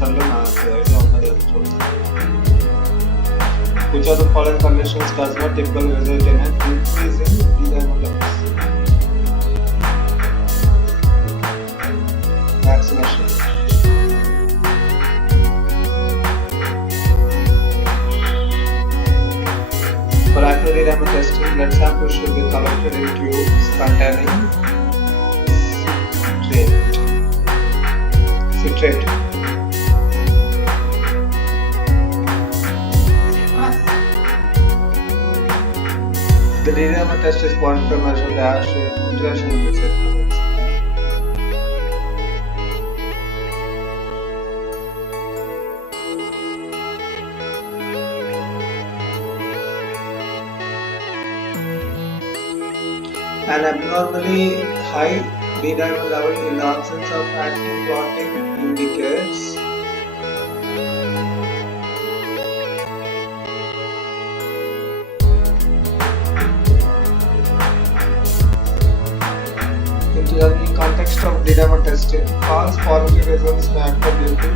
మెథడ్లో నాకు ఐడియా ఉన్నది అది చూస్తాను. Which of the following conditions does not typically result in an increase in D-dimer levels? Vaccination. For accurate D-dimer testing, blood samples should be collected in tubes containing citrate. The D-dimer test is one to measure the actual interaction with cells. An abnormally high D-dimer level in the absence of active clotting indicates in the context of D-dimer testing, false positive results may occur due to